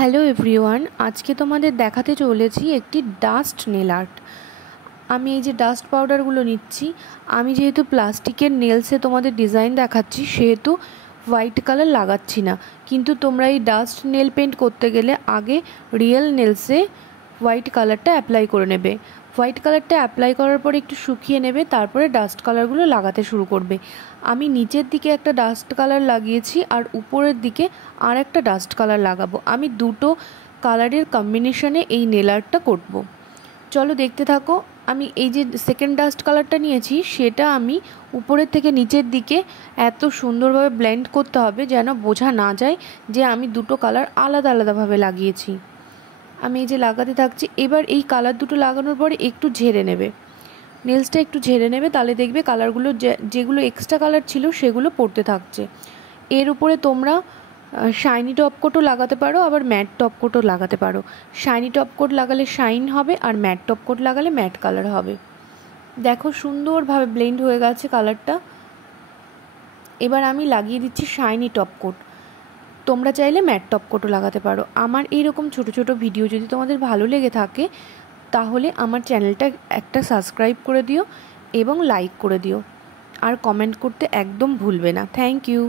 Hello everyone, আজকে তোমাদের দেখাতে চলেছি একটি ডাস্ট নেল আর্ট। আমি এই যে ডাস্ট পাউডারগুলো নিচ্ছি, আমি যেহেতু প্লাস্টিকের নেলসে তোমাদের ডিজাইন দেখাচ্ছি সেহেতু হোয়াইট কালার লাগাচ্ছি না, কিন্তু তোমরা এই ডাস্ট নেল পেন্ট করতে গেলে আগে রিয়েল নেলসে হোয়াইট কালারটা অ্যাপ্লাই করে নেবে। হোয়াইট কালারটা অ্যাপ্লাই করার পরে একটু শুকিয়ে নেবে, তারপরে ডাস্ট কালারগুলো লাগাতে শুরু করবে। আমি নিচের দিকে একটা ডাস্ট কালার লাগিয়েছি আর উপরের দিকে আর একটা ডাস্ট কালার লাগাবো। আমি দুটো কালারের কম্বিনেশনে এই নেল আর্টটা করব। চলো দেখতে থাকো। আমি এই যে সেকেন্ড ডাস্ট কালারটা নিয়েছি সেটা আমি উপরের থেকে নিচের দিকে এত সুন্দরভাবে ব্লেন্ড করতে হবে যেন বোঝা না যায় যে আমি দুটো কালার আলাদা আলাদাভাবে লাগিয়েছি। আমি এই যে লাগাতে থাকছি। এবার এই কালার দুটো লাগানোর পরে একটু ঝেড়ে নেবে, নেলসটা একটু ঝেড়ে নেবে, তাহলে দেখবে কালারগুলো যেগুলো এক্সট্রা কালার ছিল সেগুলো পড়তে থাকছে। এর উপরে তোমরা শাইনি টপ কোটও লাগাতে পারো, আবার ম্যাট টপ কোটও লাগাতে পারো। শাইনি টপ কোট লাগালে শাইন হবে আর ম্যাট টপ কোট লাগালে ম্যাট কালার হবে। দেখো সুন্দরভাবে ব্লেন্ড হয়ে গেছে কালারটা। এবার আমি লাগিয়ে দিচ্ছি শাইনি টপ কোট। তোমরা চাইলে ম্যাট টপ কোটও লাগাতে পারো। আমার এইরকম ছোট ছোট ভিডিও যদি তোমাদের ভালো লেগে থাকে তাহলে আমার চ্যানেলটা একটা সাবস্ক্রাইব করে দিও এবং লাইক করে দিও, আর কমেন্ট করতে একদম ভুলবে না। Thank you.